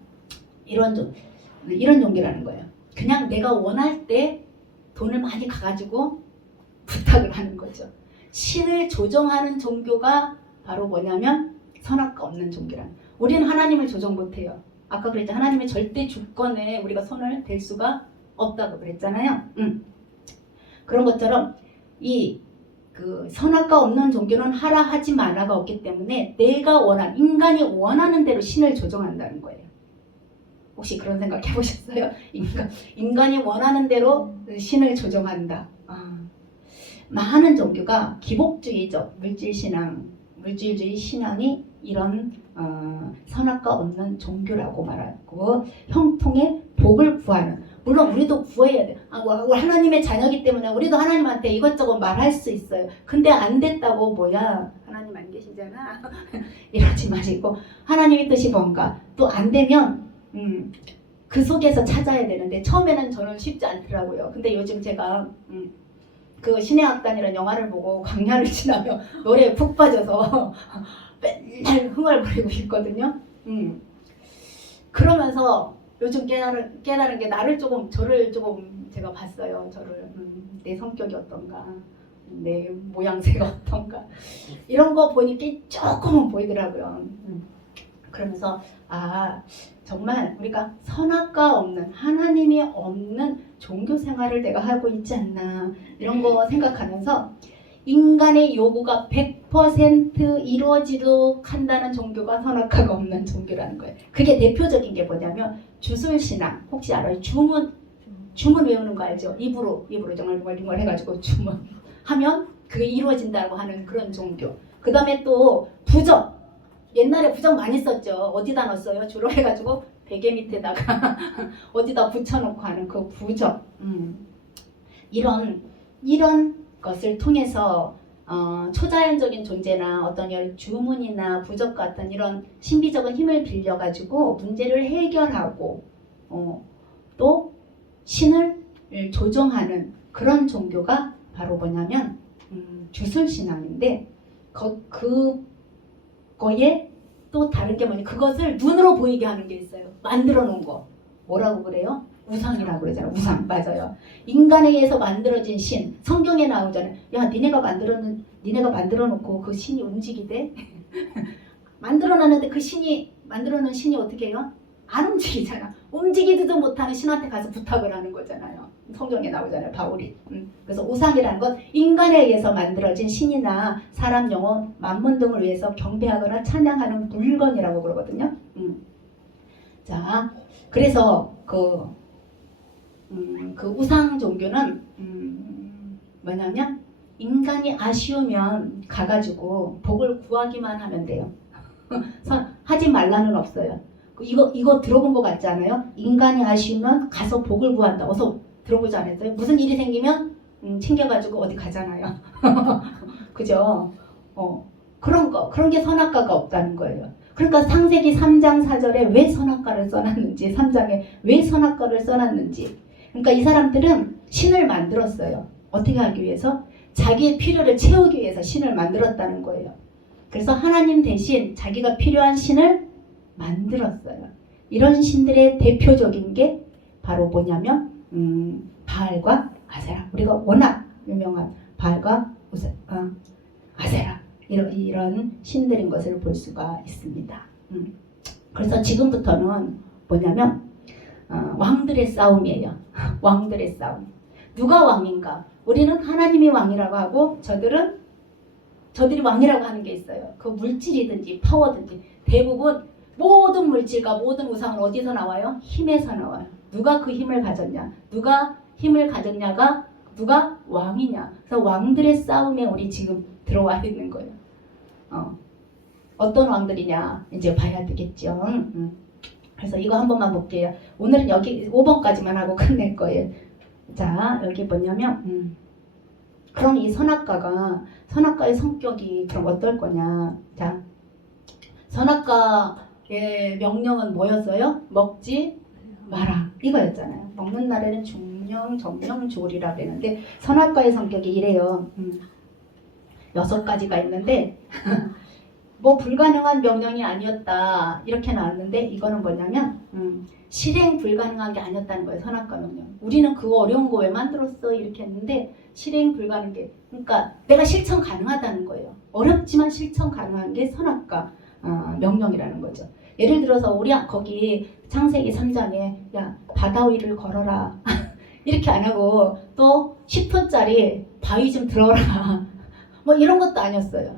이런 종교라는 거예요. 그냥 내가 원할 때 돈을 많이 가가지고 부탁을 하는 거죠. 신을 조정하는 종교가 바로 뭐냐면 선악과 없는 종교란. 우리는 하나님을 조정 못해요. 아까 그랬죠. 하나님의 절대 주권에 우리가 손을 댈 수가 없다고 그랬잖아요. 그런 것처럼 그 선악과 없는 종교는 하라 하지 마라가 없기 때문에 내가 인간이 원하는 대로 신을 조정한다는 거예요. 혹시 그런 생각 해보셨어요? 인간이 원하는 대로 신을 조정한다. 많은 종교가 기복주의적 물질주의 신앙이 이런 선악과 없는 종교라고 말하고 형통의 복을 구하는, 물론 우리도 구해야 돼. 하나님의 자녀이기 때문에 우리도 하나님한테 이것저것 말할 수 있어요. 근데 안 됐다고 뭐야 하나님 안 계시잖아 이러지 마시고 하나님의 뜻이 뭔가 또 안 되면 그 속에서 찾아야 되는데 처음에는 저는 쉽지 않더라고요. 근데 요즘 제가 그 신의 악단이라는 영화를 보고 광야를 지나며 노래에 푹 빠져서 맨날 흥얼거리고 있거든요. 그러면서 요즘 깨달은 게 저를 조금 제가 봤어요. 내 성격이 어떤가, 내 모양새가 어떤가 이런 거 보니까 조금은 보이더라고요. 그러면서 정말 우리가 선악과 없는 하나님이 없는 종교 생활을 내가 하고 있지 않나 이런 거 생각하면서 인간의 요구가 100% 이루어지도록 한다는 종교가 선악과가 없는 종교라는 거예요. 그게 대표적인 게 뭐냐면 주술신앙 혹시 알아요? 주문 외우는 거 알죠? 입으로 정말 해가지고 주문하면 그게 이루어진다고 하는 그런 종교. 그 다음에 또 부적. 옛날에 부적 많이 썼죠. 어디다 넣었어요? 주로 해가지고 베개 밑에다가 어디다 붙여놓고 하는 그 부적. 이런 것을 통해서 초자연적인 존재나 어떤 주문이나 부적 같은 이런 신비적인 힘을 빌려가지고 문제를 해결하고 또 신을 조정하는 그런 종교가 바로 뭐냐면 주술신앙인데 그거에 또 다른 게 뭐냐, 그것을 눈으로 보이게 하는 게 있어요. 만들어 놓은 거 뭐라고 그래요? 우상이라고 그러잖아요. 우상. 맞아요. 인간에 의해서 만들어진 신. 성경에 나오잖아요. 야, 니네가 만들어 놓고 그 신이 움직이대? 만들어 놨는데 만들어 놓은 신이 어떻게 해요? 안 움직이잖아. 움직이지도 못하는 신한테 가서 부탁을 하는 거잖아요. 성경에 나오잖아요. 바울이. 그래서 우상이라는 건 인간에 의해서 만들어진 신이나 사람 영혼, 만문 등을 위해서 경배하거나 찬양하는 물건이라고 그러거든요. 자, 그래서 그 우상 종교는 뭐냐면 인간이 아쉬우면 가가지고 복을 구하기만 하면 돼요. 하지 말라는 없어요. 이거 들어본 것 같지 않아요? 인간이 아쉬우면 가서 복을 구한다. 어서 들어보지 않았어요? 무슨 일이 생기면 챙겨가지고 어디 가잖아요. 그죠? 그런 게 선악과가 없다는 거예요. 그러니까 창세기 3장 4절에 왜 선악과를 써놨는지, 3장에 왜 선악과를 써놨는지. 그러니까 이 사람들은 신을 만들었어요. 어떻게 하기 위해서? 자기의 필요를 채우기 위해서 신을 만들었다는 거예요. 그래서 하나님 대신 자기가 필요한 신을 만들었어요. 이런 신들의 대표적인 게 바로 뭐냐면 바알과 아세라. 우리가 워낙 유명한 발과 아세라 이런 신들인 것을 볼 수가 있습니다. 그래서 지금부터는 뭐냐면 왕들의 싸움이에요. 왕들의 싸움. 누가 왕인가? 우리는 하나님이 왕이라고 하고 저들이 왕이라고 하는 게 있어요. 그 물질이든지 파워든지 대부분 모든 물질과 모든 우상은 어디서 나와요? 힘에서 나와요. 누가 그 힘을 가졌냐? 누가 힘을 가졌냐가 누가 왕이냐? 그래서 왕들의 싸움에 우리 지금 들어와 있는 거예요. 어떤 왕들이냐 이제 봐야 되겠죠. 그래서 이거 한 번만 볼게요. 오늘은 여기 5번까지만 하고 끝낼 거예요. 자, 여기 뭐냐면 그럼 이 선악과의 성격이 그럼 어떨 거냐? 자, 선악과의 명령은 뭐였어요? 먹지 마라 이거였잖아요. 먹는 날에는 중령, 정령, 조리라 그랬는데 선악과의 성격이 이래요. 6가지가 있는데 뭐 불가능한 명령이 아니었다 이렇게 나왔는데 이거는 뭐냐면 실행 불가능한 게 아니었다는 거예요. 선악과 명령. 우리는 그거 어려운 거 왜 만들었어 이렇게 했는데 실행 불가능한 게 그러니까 내가 실천 가능하다는 거예요. 어렵지만 실천 가능한 게 선악과 명령이라는 거죠. 예를 들어서 우리 거기 창세기 3장에 야 바다 위를 걸어라 이렇게 안 하고 또 10톤짜리 바위 좀 들어라 뭐 이런 것도 아니었어요.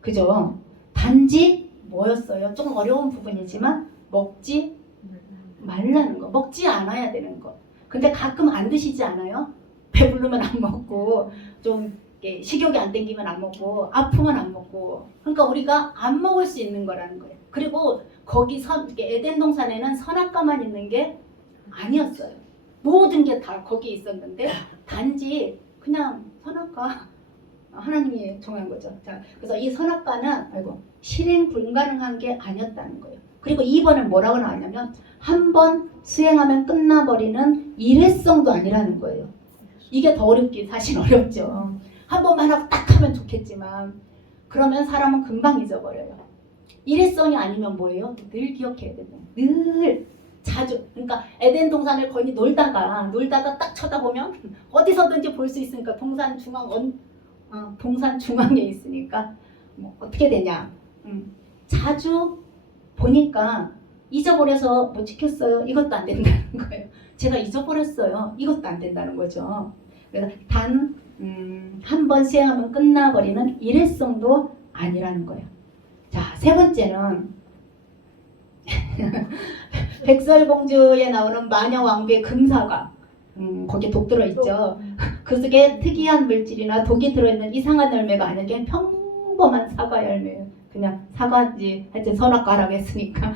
그죠? 단지 뭐였어요? 조금 어려운 부분이지만 먹지 말라는 거. 먹지 않아야 되는 거. 근데 가끔 안 드시지 않아요? 배부르면 안 먹고 좀 식욕이 안 땡기면 안 먹고 아프면 안 먹고 그러니까 우리가 안 먹을 수 있는 거라는 거예요. 그리고 거기 에덴 동산에는 선악과만 있는 게 아니었어요. 모든 게 다 거기에 있었는데 단지 그냥 선악과 하나님이 정한 거죠. 자, 그래서 이 선악과는 실행 불가능한 게 아니었다는 거예요. 그리고 2번은 뭐라고 나왔냐면 한 번 수행하면 끝나버리는 일회성도 아니라는 거예요. 이게 더 어렵긴 사실 어렵죠. 한 번만 하고 딱 하면 좋겠지만 그러면 사람은 금방 잊어버려요. 일회성이 아니면 뭐예요? 늘 기억해야 되는 늘 자주 그러니까 에덴 동산을 거의 놀다가 딱 쳐다보면 어디서든지 볼 수 있으니까 동산 중앙에 있으니까 뭐 어떻게 되냐 자주 보니까 잊어버려서 못 지켰어요. 이것도 안 된다는 거예요. 제가 잊어버렸어요. 이것도 안 된다는 거죠. 그래서 단 한 번 수행하면 끝나버리는 일회성도 아니라는 거예요. 자, 3번째는 백설공주에 나오는 마녀왕비의 금사과 거기에 독 들어있죠. 그 속에 특이한 물질이나 독이 들어있는 이상한 열매가 아니라 평범한 사과 열매예요. 그냥 사과인지 하여튼 선악과라고 했으니까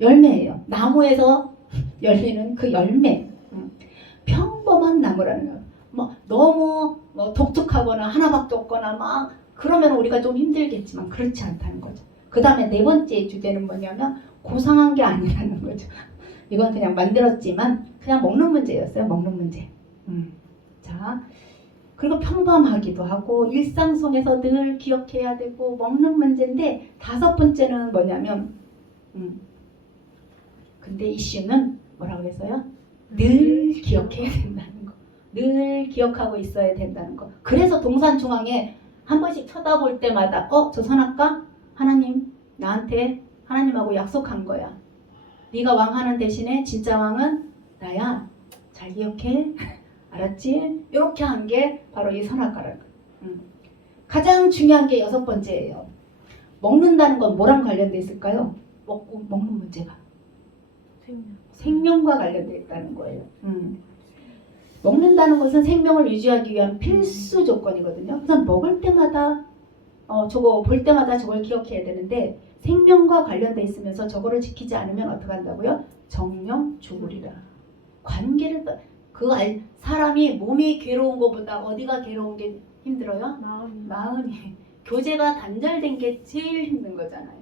열매예요. 나무에서 열리는 그 열매. 평범한 나무라는 거예요. 뭐 너무 독특하거나 하나밖에 없거나 막 그러면 우리가 좀 힘들겠지만 그렇지 않다는 거죠. 그 다음에 4번째 주제는 뭐냐면 고상한 게 아니라는 거죠. 이건 그냥 만들었지만 그냥 먹는 문제였어요. 먹는 문제. 자, 그리고 평범하기도 하고 일상 속에서 늘 기억해야 되고 먹는 문제인데 5번째는 뭐냐면 근데 이슈는 뭐라고 그랬어요? 늘 기억해야 된다는 거. 늘 기억하고 있어야 된다는 거. 그래서 동산 중앙에 한 번씩 쳐다볼 때마다 저 선악과? 하나님 나한테 하나님하고 약속한 거야. 네가 왕하는 대신에 진짜 왕은 나야. 잘 기억해. 알았지? 이렇게 한 게 바로 이 선악과라는 거예요. 가장 중요한 게 6번째예요. 먹는다는 건 뭐랑 관련돼 있을까요? 먹는 문제가 생명과 관련돼 있다는 거예요. 먹는다는 것은 생명을 유지하기 위한 필수 조건이거든요. 그래서 먹을 때마다 저거 볼 때마다 저걸 기억해야 되는데 생명과 관련돼 있으면서 저거를 지키지 않으면 어떻게 한다고요? 정령 죽으리라. 관계를 사람이 몸이 괴로운 것보다 어디가 괴로운 게 힘들어요? 마음이. 교제가 단절된 게 제일 힘든 거잖아요.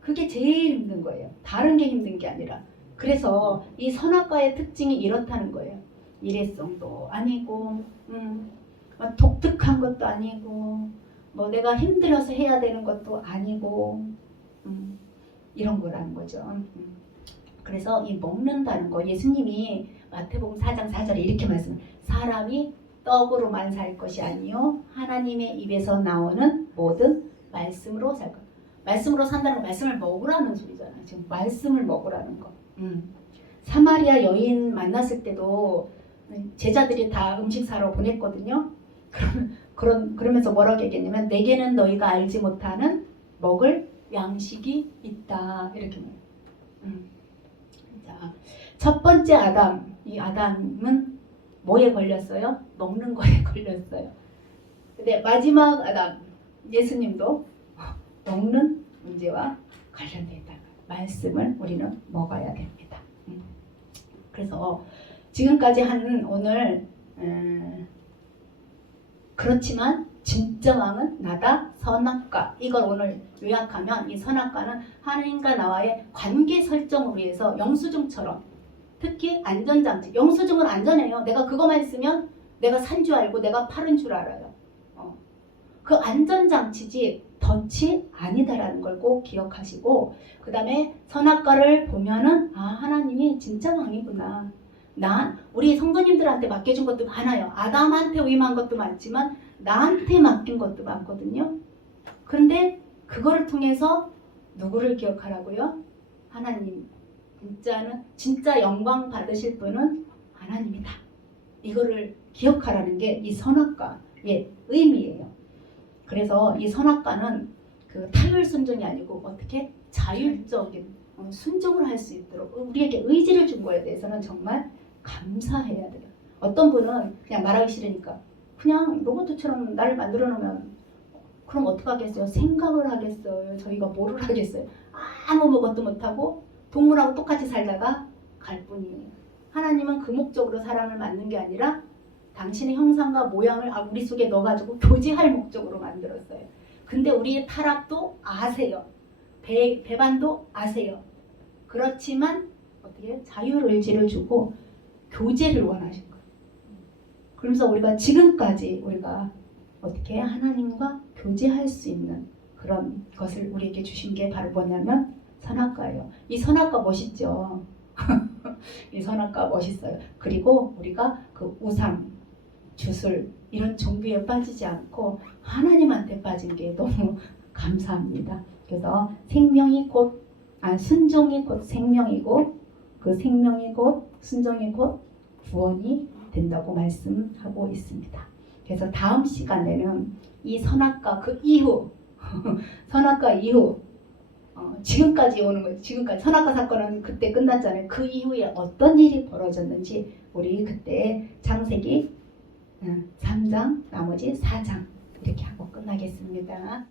그게 제일 힘든 거예요. 다른 게 힘든 게 아니라. 그래서 이 선악과의 특징이 이렇다는 거예요. 일회성도 아니고 독특한 것도 아니고 뭐 내가 힘들어서 해야 되는 것도 아니고 이런 거라는 거죠. 그래서 이 먹는다는 거 예수님이 마태복음 4장 4절에 이렇게 말씀. 사람이 떡으로만 살 것이 아니요 하나님의 입에서 나오는 모든 말씀으로 살 것. 말씀으로 산다는 건 말씀을 먹으라는 소리잖아요. 지금 말씀을 먹으라는 거. 사마리아 여인 만났을 때도 제자들이 다 음식 사러 보냈거든요. 그러면서 뭐라고 얘기했냐면 내게는 너희가 알지 못하는 먹을 양식이 있다. 이렇게 말해요. 자, 첫 번째 아담. 이 아담은 뭐에 걸렸어요? 먹는 거에 걸렸어요. 근데 마지막 아담 예수님도 먹는 문제와 관련되어 있다. 말씀을 우리는 먹어야 됩니다. 그래서 지금까지 한 오늘 그렇지만 진짜 왕은 나다 선악과 이걸 오늘 요약하면 이 선악과는 하나님과 나와의 관계 설정을 위해서 영수증처럼 특히 안전장치 영수증은 안전해요. 내가 그거만 있으면 내가 산 줄 알고 내가 파는 줄 알아요. 그 안전장치지 덫이 아니다라는 걸 꼭 기억하시고 그 다음에 선악과를 보면은 아 하나님이 진짜 왕이구나. 난 우리 성도님들한테 맡겨준 것도 많아요. 아담한테 위임한 것도 많지만 나한테 맡긴 것도 많거든요. 그런데 그거를 통해서 누구를 기억하라고요? 하나님. 진짜 영광 받으실 분은 하나님이다. 이거를 기억하라는 게 이 선악과의 의미예요. 그래서 이 선악과는 그 타율 순종이 아니고 어떻게 자율적인 순종을 할 수 있도록 우리에게 의지를 준 거에 대해서는 정말 감사해야 돼요. 어떤 분은 그냥 말하기 싫으니까 그냥 로봇처럼 나를 만들어 놓으면 그럼 어떡하겠어요? 생각을 하겠어요? 저희가 뭐를 하겠어요? 아무것도 못하고 동물하고 똑같이 살다가 갈 뿐이에요. 하나님은 그 목적으로 사람을 만든 게 아니라 당신의 형상과 모양을 우리 속에 넣어가지고 교제할 목적으로 만들었어요. 근데 우리의 타락도 아세요. 배반도 아세요. 그렇지만 어떻게 자율의지를 주고 교제를 원하신 거예요. 그러면서 우리가 지금까지 우리가 어떻게 하나님과 교제할 수 있는 그런 것을 우리에게 주신 게 바로 뭐냐면 선악과예요. 이 선악과 멋있죠. 이 선악과 멋있어요. 그리고 우리가 그 우상, 주술 이런 종교에 빠지지 않고 하나님한테 빠진 게 너무 감사합니다. 그래서 생명이 순종이 곧 생명이고 그 생명이 곧 순종이 곧 구원이 된다고 말씀하고 있습니다. 그래서 다음 시간에는 이 선악과 그 이후 선악과 이후 지금까지 오는 거예요. 지금까지 선악과 사건은 그때 끝났잖아요. 그 이후에 어떤 일이 벌어졌는지 우리 그때 창세기 3장 나머지 4장 이렇게 하고 끝나겠습니다.